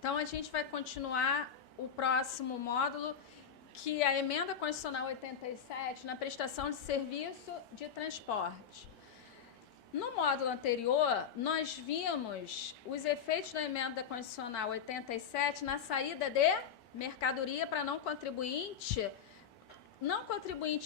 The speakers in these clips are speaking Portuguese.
Então, a gente vai continuar o próximo módulo, que é a Emenda Constitucional 87, na prestação de serviço de transporte. No módulo anterior, nós vimos os efeitos da Emenda Constitucional 87 na saída de mercadoria para não contribuinte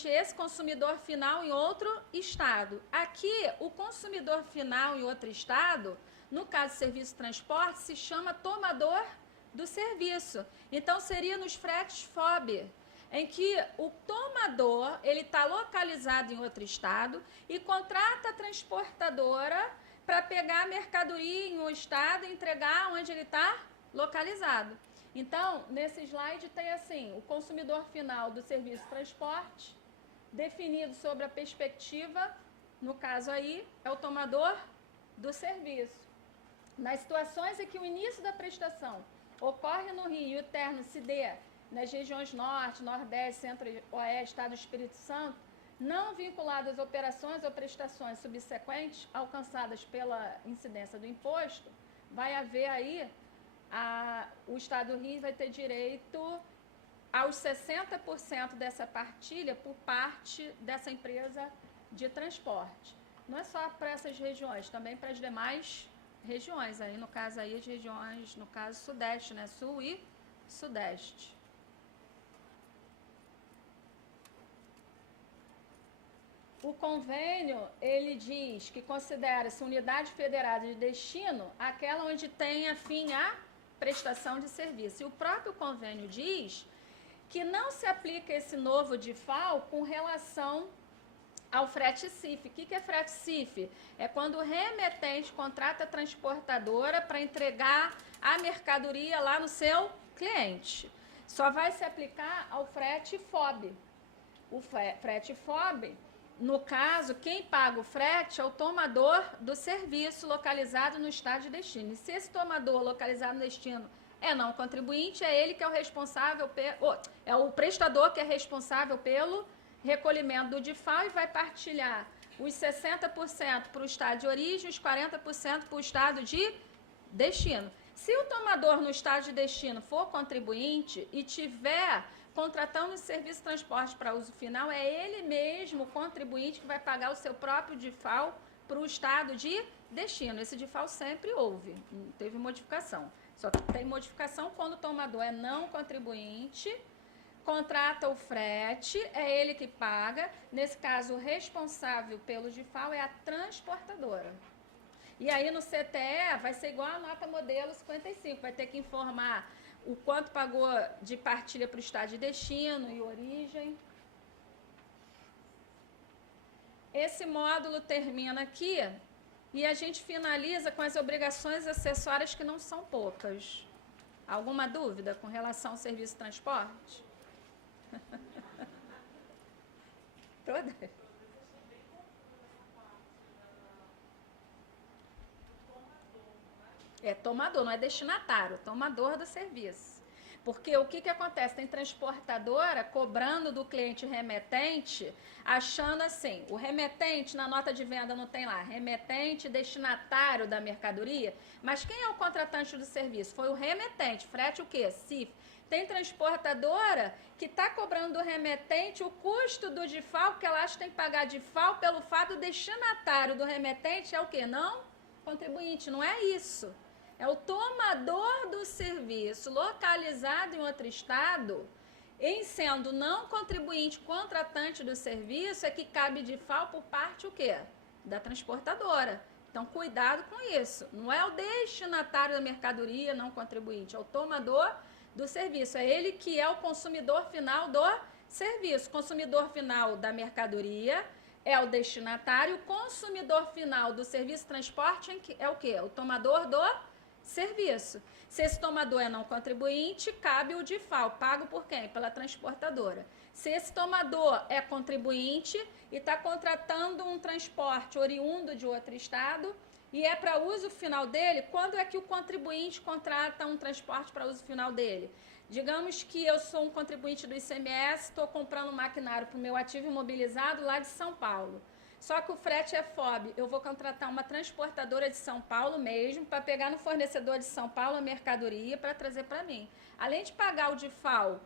esse consumidor final em outro estado. Aqui, o consumidor final em outro estado, no caso de serviço de transporte, se chama tomador do serviço. Então, seria nos fretes FOB, em que o tomador ele está localizado em outro estado e contrata a transportadora para pegar a mercadoria em um estado e entregar onde ele está localizado. Então, nesse slide tem assim, o consumidor final do serviço de transporte, definido sobre a perspectiva, no caso aí, é o tomador do serviço. Nas situações em que o início da prestação ocorre no Rio e o término se dê nas regiões Norte, Nordeste, Centro-Oeste, Estado do Espírito Santo, não vinculadas a operações ou prestações subsequentes alcançadas pela incidência do imposto, vai haver aí o Estado do Rio vai ter direito aos 60% dessa partilha por parte dessa empresa de transporte. Não é só para essas regiões, também para as demais regiões. Aí, no caso, aí, as regiões, no caso, Sudeste, né? Sul e Sudeste. O convênio, ele diz que considera-se unidade federada de destino aquela onde tenha fim a prestação de serviço. E o próprio convênio diz que não se aplica esse novo DIFAL com relação ao frete CIF. O que é frete CIF? É quando o remetente contrata a transportadora para entregar a mercadoria lá no seu cliente. Só vai se aplicar ao frete FOB. O frete FOB, no caso, quem paga o frete é o tomador do serviço localizado no estado de destino. E se esse tomador localizado no destino é não contribuinte, é ele que é o responsável, é o prestador que é responsável pelo recolhimento do DIFAL e vai partilhar os 60% para o estado de origem e os 40% para o estado de destino. Se o tomador no estado de destino for contribuinte e tiver contratando o serviço de transporte para uso final, é ele mesmo, o contribuinte, que vai pagar o seu próprio DIFAL para o estado de destino. Esse DIFAL sempre houve, não teve modificação. Só que tem modificação quando o tomador é não contribuinte, contrata o frete, é ele que paga. Nesse caso, o responsável pelo DIFAL é a transportadora. E aí no CTE vai ser igual a nota modelo 55, vai ter que informar o quanto pagou de partilha para o estado de destino e origem. Esse módulo termina aqui e a gente finaliza com as obrigações acessórias que não são poucas. Alguma dúvida com relação ao serviço de transporte? Toda. É tomador, não é destinatário, tomador do serviço. Porque o que acontece? Tem transportadora cobrando do cliente remetente, achando assim, o remetente na nota de venda não tem lá, remetente destinatário da mercadoria, mas quem é o contratante do serviço? Foi o remetente, frete o quê? CIF. Tem transportadora que está cobrando do remetente o custo do DIFAL, porque ela acha que tem que pagar DIFAL pelo fato do destinatário do remetente é o quê? Não contribuinte, não é isso. É o tomador do serviço localizado em outro estado, em sendo não contribuinte contratante do serviço, é que cabe DIFAL por parte o quê? Da transportadora. Então, cuidado com isso. Não é o destinatário da mercadoria não contribuinte, é o tomador do serviço. É ele que é o consumidor final do serviço. Consumidor final da mercadoria é o destinatário. O consumidor final do serviço de transporte é o quê? O tomador do serviço. Se esse tomador é não contribuinte, cabe o DIFAL, pago por quem? Pela transportadora. Se esse tomador é contribuinte e está contratando um transporte oriundo de outro estado e é para uso final dele, quando é que o contribuinte contrata um transporte para uso final dele? Digamos que eu sou um contribuinte do ICMS, estou comprando um maquinário para o meu ativo imobilizado lá de São Paulo. Só que o frete é FOB. Eu vou contratar uma transportadora de São Paulo mesmo, para pegar no fornecedor de São Paulo a mercadoria para trazer para mim. Além de pagar o DIFAL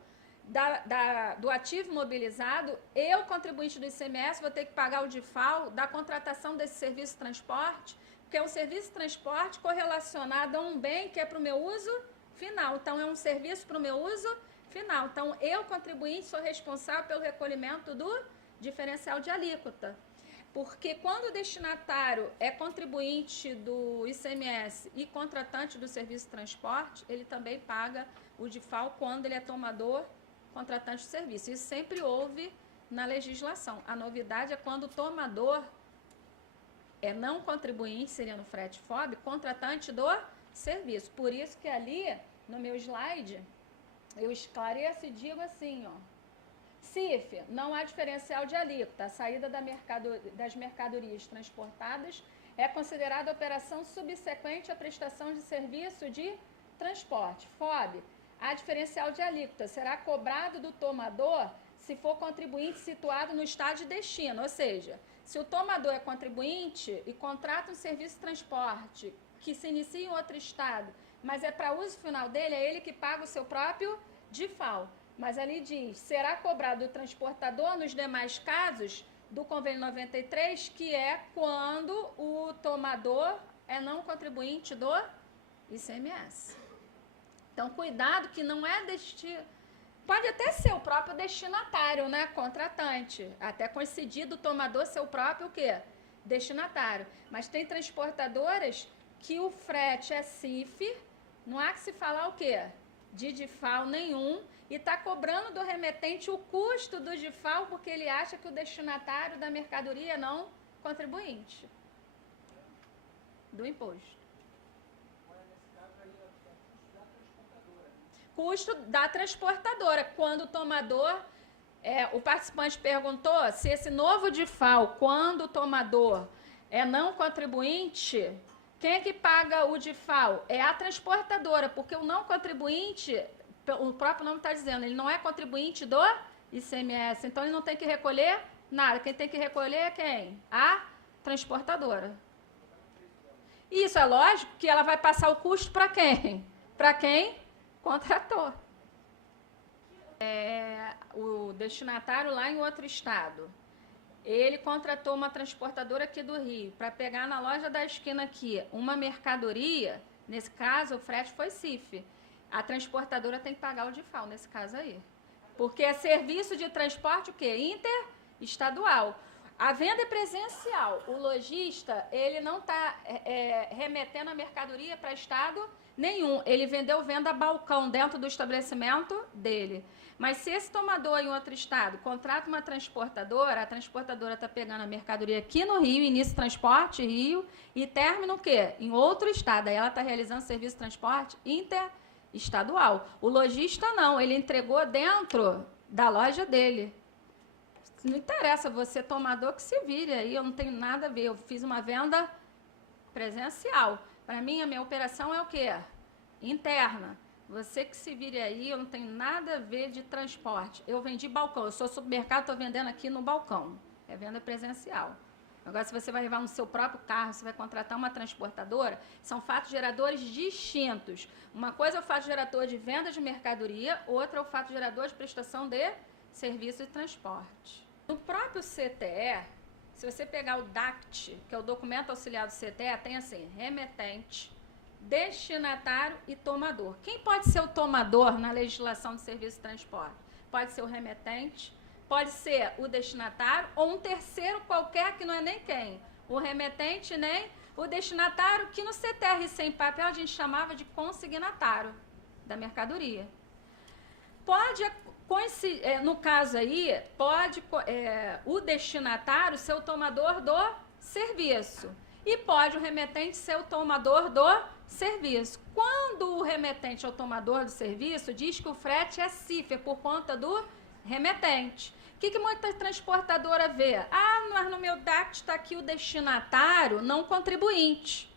do ativo mobilizado, eu, contribuinte do ICMS, vou ter que pagar o DIFAL da contratação desse serviço de transporte, porque é um serviço de transporte correlacionado a um bem que é para o meu uso final. Então, é um serviço para o meu uso final. Então, eu, contribuinte, sou responsável pelo recolhimento do diferencial de alíquota. Porque quando o destinatário é contribuinte do ICMS e contratante do serviço de transporte, ele também paga o DIFAL quando ele é tomador, contratante de serviço. Isso sempre houve na legislação. A novidade é quando o tomador é não contribuinte, seria no frete FOB, contratante do serviço. Por isso que ali, no meu slide, eu esclareço e digo assim, ó. CIF, não há diferencial de alíquota. A saída das mercadorias transportadas é considerada operação subsequente à prestação de serviço de transporte. FOB, há diferencial de alíquota. Será cobrado do tomador se for contribuinte situado no estado de destino. Ou seja, se o tomador é contribuinte e contrata um serviço de transporte que se inicia em outro estado, mas é para uso final dele, é ele que paga o seu próprio DIFAL. Mas ali diz, será cobrado do transportador nos demais casos do convênio 93, que é quando o tomador é não contribuinte do ICMS. Então, cuidado que não é pode até ser o próprio destinatário, né, contratante, até coincidir do tomador ser o próprio o quê? Destinatário. Mas tem transportadoras que o frete é CIF, não há que se falar o quê? De DIFAL nenhum, e está cobrando do remetente o custo do DIFAL porque ele acha que o destinatário da mercadoria é não contribuinte do imposto. Custo da transportadora. Quando o tomador, o participante perguntou se esse novo DIFAL, quando o tomador é não contribuinte, quem é que paga o DIFAL? É a transportadora, porque o não contribuinte, o próprio nome está dizendo, ele não é contribuinte do ICMS, então ele não tem que recolher nada. Quem tem que recolher é quem? A transportadora. Isso é lógico que ela vai passar o custo para quem? Para quem contratou. O destinatário lá em outro estado, ele contratou uma transportadora aqui do Rio para pegar na loja da esquina aqui uma mercadoria. Nesse caso, o frete foi CIF. A transportadora tem que pagar o DIFAL nesse caso aí. Porque é serviço de transporte o quê? Interestadual. A venda é presencial. O lojista, ele não está remetendo a mercadoria para estado nenhum. Ele vendeu venda a balcão dentro do estabelecimento dele. Mas se esse tomador em outro estado contrata uma transportadora, a transportadora está pegando a mercadoria aqui no Rio, início de transporte, Rio, e termina o quê? Em outro estado. Aí ela está realizando serviço de transporte interestadual. O lojista não, ele entregou dentro da loja dele. Não interessa, você tomador que se vire aí, eu não tenho nada a ver. Eu fiz uma venda presencial. Para mim, a minha operação é o quê? Interna. Você que se vire aí, eu não tenho nada a ver de transporte. Eu vendi balcão, eu sou supermercado, estou vendendo aqui no balcão. É venda presencial. Agora, se você vai levar no seu próprio carro, você vai contratar uma transportadora, são fatos geradores distintos. Uma coisa é o fato gerador de venda de mercadoria, outra é o fato gerador de prestação de serviço de transporte. No próprio CTE, se você pegar o DACT, que é o documento auxiliar do CTE, tem assim, remetente, destinatário e tomador. Quem pode ser o tomador na legislação de serviço de transporte? Pode ser o remetente, pode ser o destinatário ou um terceiro qualquer que não é nem quem. O remetente nem o destinatário, que no CTRC em papel a gente chamava de consignatário da mercadoria. Pode, no caso aí, pode o destinatário ser o tomador do serviço e pode o remetente ser o tomador do serviço. Quando o remetente é o tomador do serviço, diz que o frete é CIF, é por conta do remetente. O que muita transportadora vê? Ah, mas no meu DACT está aqui o destinatário não contribuinte.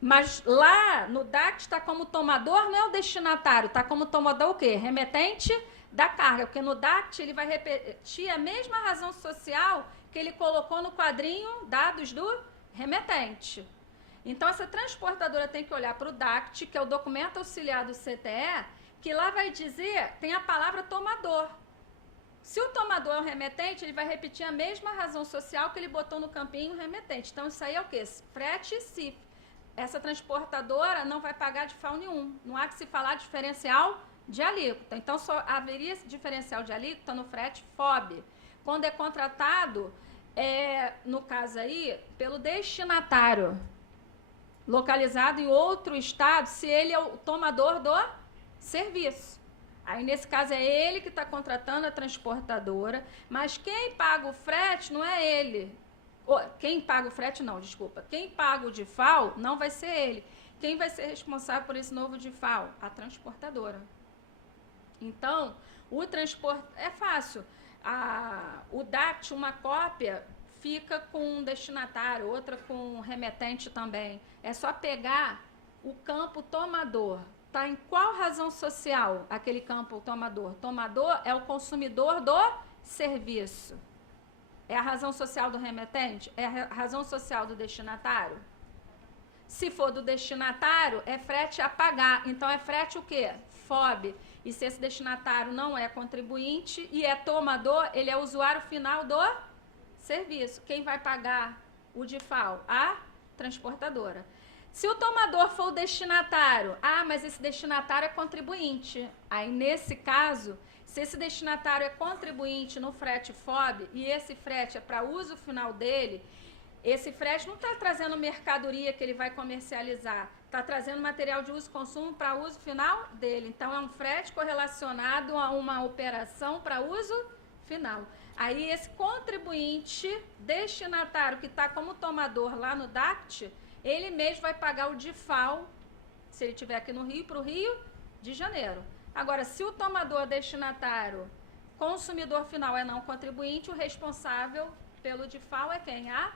Mas lá no DACT está como tomador, não é o destinatário, está como tomador o quê? Remetente da carga, porque no DACT ele vai repetir a mesma razão social que ele colocou no quadrinho dados do remetente. Então, essa transportadora tem que olhar para o DACT, que é o documento auxiliar do CTE, que lá vai dizer, tem a palavra tomador. Se o tomador é o remetente, ele vai repetir a mesma razão social que ele botou no campinho remetente. Então, isso aí é o quê? Frete e CIF. Essa transportadora não vai pagar de FAO nenhum. Não há que se falar diferencial de alíquota. Então, só haveria esse diferencial de alíquota no frete FOB. Quando é contratado, no caso aí, pelo destinatário, localizado em outro estado, se ele é o tomador do serviço. Aí, nesse caso, é ele que está contratando a transportadora, mas quem paga o frete não é ele. Quem paga o frete não, desculpa. Quem paga o DIFAL não vai ser ele. Quem vai ser responsável por esse novo DIFAL? A transportadora. Então, o transporte é fácil. O DACT, uma cópia, fica com um destinatário, outra com um remetente também. É só pegar o campo tomador. Está em qual razão social aquele campo tomador? Tomador é o consumidor do serviço. É a razão social do remetente? É a razão social do destinatário? Se for do destinatário, é frete a pagar. Então, é frete o quê? FOB. E se esse destinatário não é contribuinte e é tomador, ele é usuário final do serviço. Quem vai pagar o DIFAL? A transportadora. Se o tomador for o destinatário, mas esse destinatário é contribuinte. Aí, nesse caso, se esse destinatário é contribuinte no frete FOB e esse frete é para uso final dele, esse frete não está trazendo mercadoria que ele vai comercializar, está trazendo material de uso e consumo para uso final dele. Então, é um frete correlacionado a uma operação para uso final. Aí, esse contribuinte destinatário que está como tomador lá no DACT, ele mesmo vai pagar o DIFAL, se ele estiver aqui no Rio, para o Rio de Janeiro. Agora, se o tomador destinatário, consumidor final é não contribuinte, o responsável pelo DIFAL é quem? A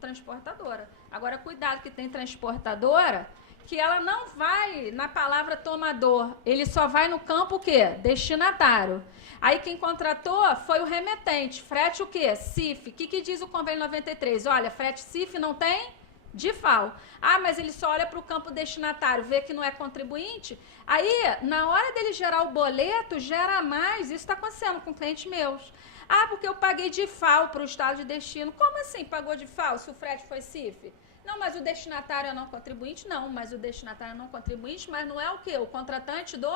transportadora. Agora, cuidado que tem transportadora que ela não vai na palavra tomador, ele só vai no campo o quê? Destinatário. Aí quem contratou foi o remetente. Frete o quê? CIF. O que diz o convênio 93? Olha, frete CIF não tem DIFAL. Mas ele só olha para o campo destinatário, vê que não é contribuinte. Aí, na hora dele gerar o boleto, gera mais. Isso está acontecendo com clientes meus. Porque eu paguei DIFAL para o estado de destino. Como assim pagou DIFAL se o frete foi CIF? Não, mas o destinatário é não contribuinte? Não, mas o destinatário é não contribuinte, mas não é o quê? O contratante do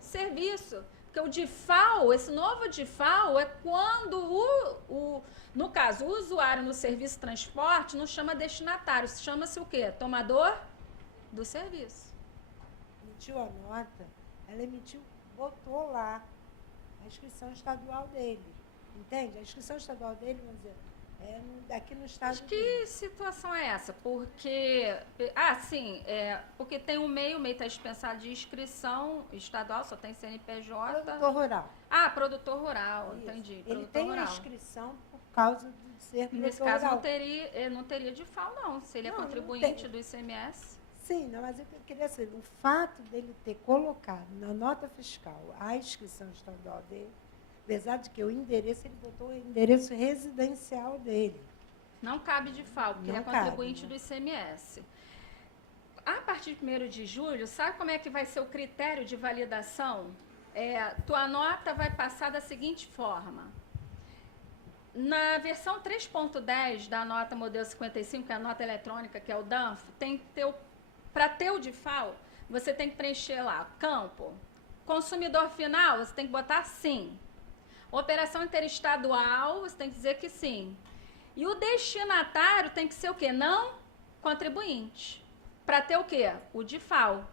serviço. Porque o DIFAL, esse novo DIFAL, é quando no caso, o usuário no serviço de transporte não chama destinatário, chama-se o quê? Tomador do serviço. Emitiu a nota, ela emitiu, botou lá a inscrição estadual dele. Entende? A inscrição estadual dele, vamos dizer, daqui no estado. Mas que situação é essa? Porque, porque tem o meio está dispensado de inscrição estadual, só tem CNPJ. Produtor rural. Produtor rural, isso. Entendi. Ele produtor tem rural. A inscrição por causa de ser produtor Nesse caso, rural. não teria DIFAL, não, se ele é contribuinte do ICMS. Sim, não, mas eu queria saber, o fato dele ter colocado na nota fiscal a inscrição estadual dele, apesar de que o endereço, ele botou o endereço residencial dele. Não cabe DIFAL, porque ele é contribuinte do ICMS. A partir de 1º de julho, sabe como é que vai ser o critério de validação? Tua nota vai passar da seguinte forma. Na versão 3.10 da nota modelo 55, que é a nota eletrônica, que é o DANF, tem que ter para ter o DIFAL, você tem que preencher lá, campo. Consumidor final, você tem que botar sim. Operação interestadual, você tem que dizer que sim. E o destinatário tem que ser o quê? Não contribuinte. Para ter o quê? O DIFAL.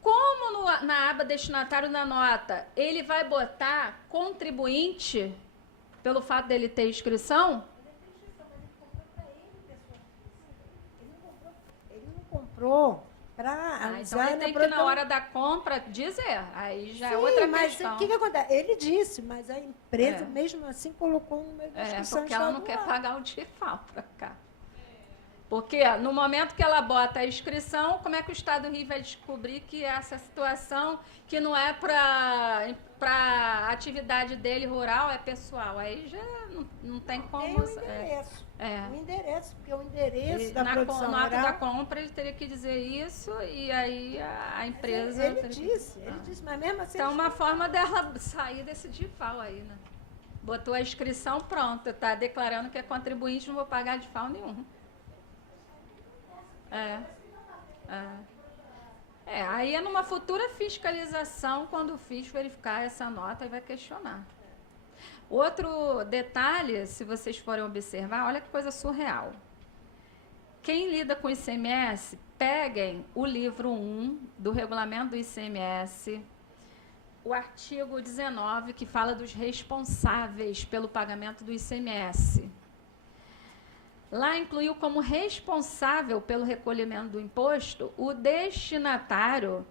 Como na aba destinatário da nota, ele vai botar contribuinte, pelo fato dele ter inscrição? Ele não comprou para então ele tem que, na hora da compra, dizer. Aí já é outra questão. Mas o que acontece? Ele disse, mas a empresa, mesmo assim, colocou no meio da inscrição porque ela não quer pagar o DIFAL para cá. Porque no momento que ela bota a inscrição, como é que o Estado do Rio vai descobrir que essa situação que não é para a atividade dele rural, é pessoal? Aí já não tem como... Tem o endereço. O endereço, porque o endereço da produção no ato rural... da compra, ele teria que dizer isso e aí a empresa... Ele disse, mas mesmo assim... Então, uma forma dela sair desse DIFAL aí, né? Botou a inscrição, pronto, está declarando que é contribuinte, não vou pagar DIFAL nenhum. Aí é numa futura fiscalização, quando o fisco verificar essa nota, e vai questionar. Outro detalhe, se vocês forem observar, olha que coisa surreal. Quem lida com ICMS, peguem o livro 1 do regulamento do ICMS, o artigo 19, que fala dos responsáveis pelo pagamento do ICMS. Lá incluiu como responsável pelo recolhimento do imposto o destinatário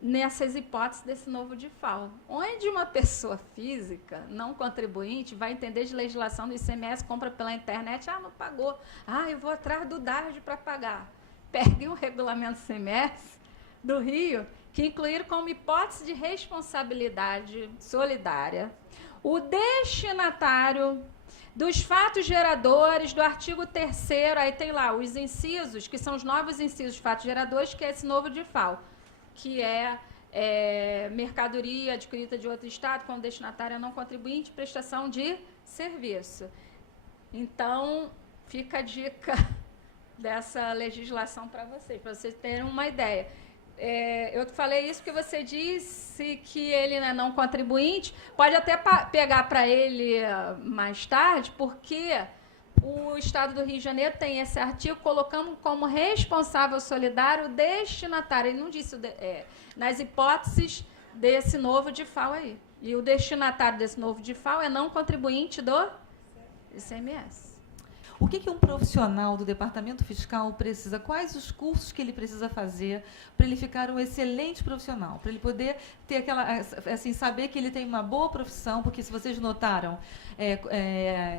nessas hipóteses desse novo DIFAL. Onde uma pessoa física, não contribuinte, vai entender de legislação do ICMS, compra pela internet, não pagou, eu vou atrás do DARD para pagar. Pegue o regulamento do ICMS do Rio, que incluíram como hipótese de responsabilidade solidária o destinatário dos fatos geradores do artigo 3º, aí tem lá os incisos, que são os novos incisos de fatos geradores, que é esse novo DIFAL, que é mercadoria adquirida de outro estado com destinatária não contribuinte, prestação de serviço. Então, fica a dica dessa legislação para vocês terem uma ideia. Eu falei isso porque você disse que ele não é não contribuinte, pode até pegar para ele mais tarde, porque o Estado do Rio de Janeiro tem esse artigo colocando como responsável solidário o destinatário. Ele não disse nas hipóteses desse novo DIFAL aí. E o destinatário desse novo DIFAL é não contribuinte do ICMS. O que um profissional do Departamento Fiscal precisa? Quais os cursos que ele precisa fazer para ele ficar um excelente profissional? Para ele poder ter aquela, assim, saber que ele tem uma boa profissão, porque se vocês notaram,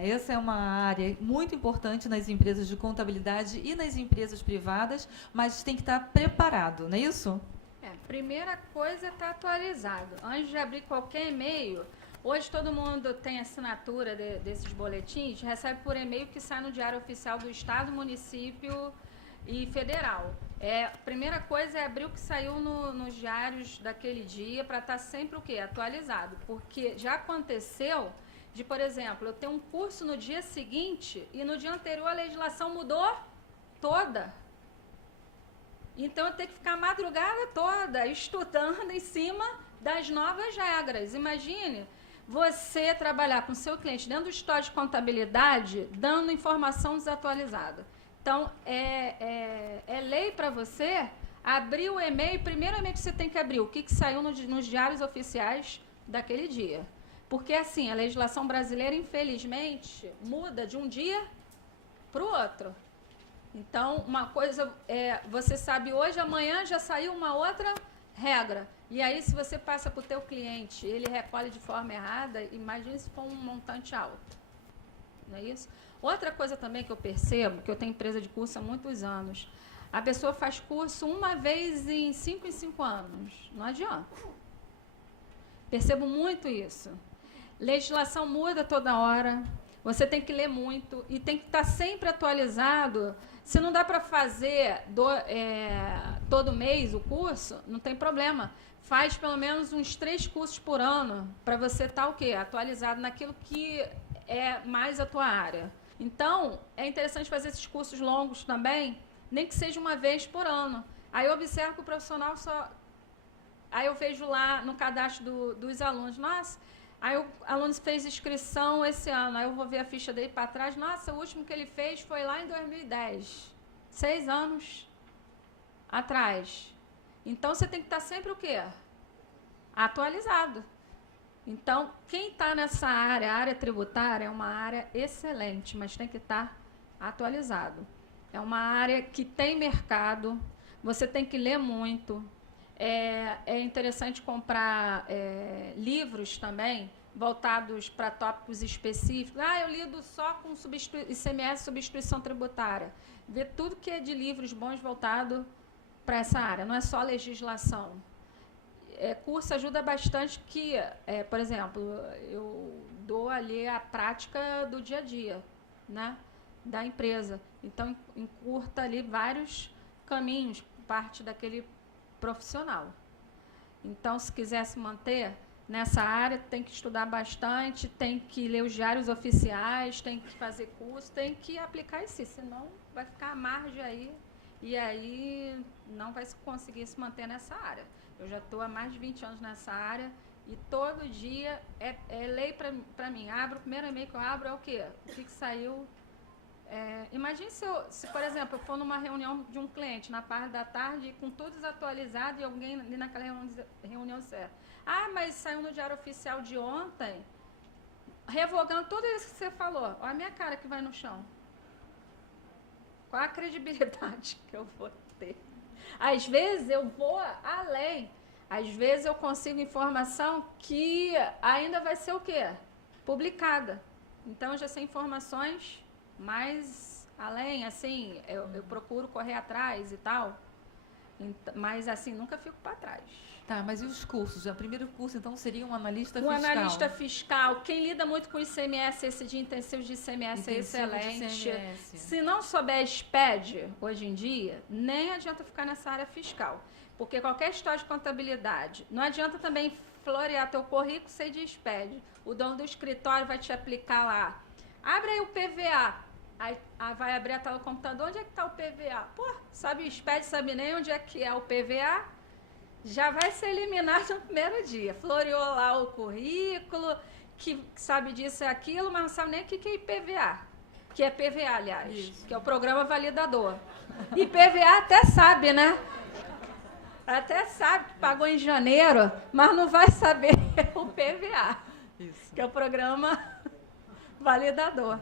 essa é uma área muito importante nas empresas de contabilidade e nas empresas privadas, mas tem que estar preparado, não é isso? Primeira coisa é estar atualizado. Antes de abrir qualquer e-mail, hoje todo mundo tem assinatura desses boletins, recebe por e-mail que sai no Diário Oficial do Estado, Município e Federal. A primeira coisa é abrir o que saiu nos diários daquele dia para estar sempre o quê? Atualizado. Porque já aconteceu de, por exemplo, eu ter um curso no dia seguinte e no dia anterior a legislação mudou toda. Então eu tenho que ficar a madrugada toda estudando em cima das novas regras. Imagine você trabalhar com o seu cliente dentro do histórico de contabilidade, dando informação desatualizada. Então, é lei para você abrir o e-mail, primeiro e-mail que você tem que abrir, o que saiu nos diários oficiais daquele dia. Porque, assim, a legislação brasileira, infelizmente, muda de um dia para o outro. Então, uma coisa, você sabe hoje, amanhã já saiu uma outra regra. E aí, se você passa para o teu cliente, ele recolhe de forma errada, imagine se for um montante alto. Não é isso? Outra coisa também que eu percebo, que eu tenho empresa de curso há muitos anos, a pessoa faz curso uma vez em 5 anos. Não adianta. Percebo muito isso. Legislação muda toda hora, você tem que ler muito e tem que estar sempre atualizado. Se não dá para fazer todo mês o curso, não tem problema. Faz pelo menos uns 3 cursos por ano para você estar o quê? Atualizado naquilo que é mais a tua área. Então, é interessante fazer esses cursos longos também, nem que seja uma vez por ano. Aí eu observo que o profissional só... Aí eu vejo lá no cadastro dos alunos, nossa, aí o aluno fez inscrição esse ano, aí eu vou ver a ficha dele para trás, nossa, o último que ele fez foi lá em 2010, 6 anos atrás. Então, você tem que estar sempre o quê? Atualizado. Então, quem está nessa área, a área tributária, é uma área excelente, mas tem que estar atualizado. É uma área que tem mercado, você tem que ler muito. É interessante comprar livros também voltados para tópicos específicos. Eu lido só com ICMS, substituição tributária. Ver tudo que é de livros bons voltado para essa área, não é só legislação. Curso ajuda bastante que, por exemplo, eu dou ali a prática do dia a dia, né, da empresa. Então, encurta ali vários caminhos, parte daquele profissional. Então, se quiser se manter nessa área, tem que estudar bastante, tem que ler os diários oficiais, tem que fazer curso, tem que aplicar isso, senão vai ficar à margem aí, e aí não vai conseguir se manter nessa área. Eu já estou há mais de 20 anos nessa área e todo dia é lei para mim. O primeiro e-mail que eu abro é o quê? O que saiu. Imagine se, por exemplo, eu for numa reunião de um cliente na parte da tarde com tudo desatualizado e alguém ali naquela reunião disser: mas saiu no Diário Oficial de ontem, revogando tudo isso que você falou. Olha a minha cara que vai no chão. Qual a credibilidade que eu vou ter? Às vezes eu vou além. Às vezes eu consigo informação que ainda vai ser o quê? Publicada. Então, eu já sei informações mais além, assim, eu procuro correr atrás e tal. Mas, assim, nunca fico para trás. Tá, mas e os cursos? O primeiro curso, então, seria um analista fiscal? Um analista fiscal. Quem lida muito com ICMS, esse dia intensivo de ICMS é excelente. Se não souber SPED, hoje em dia, nem adianta ficar nessa área fiscal. Porque qualquer história de contabilidade, não adianta também florear teu currículo sem de SPED. O dono do escritório vai te aplicar lá. Abre aí o PVA. Aí vai abrir a tela do computador, onde é que está o PVA? Sabe o SPED, sabe nem onde é que é o PVA? Já vai ser eliminado no primeiro dia. Floreou lá o currículo, que sabe disso e aquilo, mas não sabe nem o que é IPVA. Que é PVA, aliás. Isso. Que é o Programa Validador. E PVA até sabe, né? Até sabe que pagou em janeiro, mas não vai saber o PVA. Isso. Que é o Programa Validador.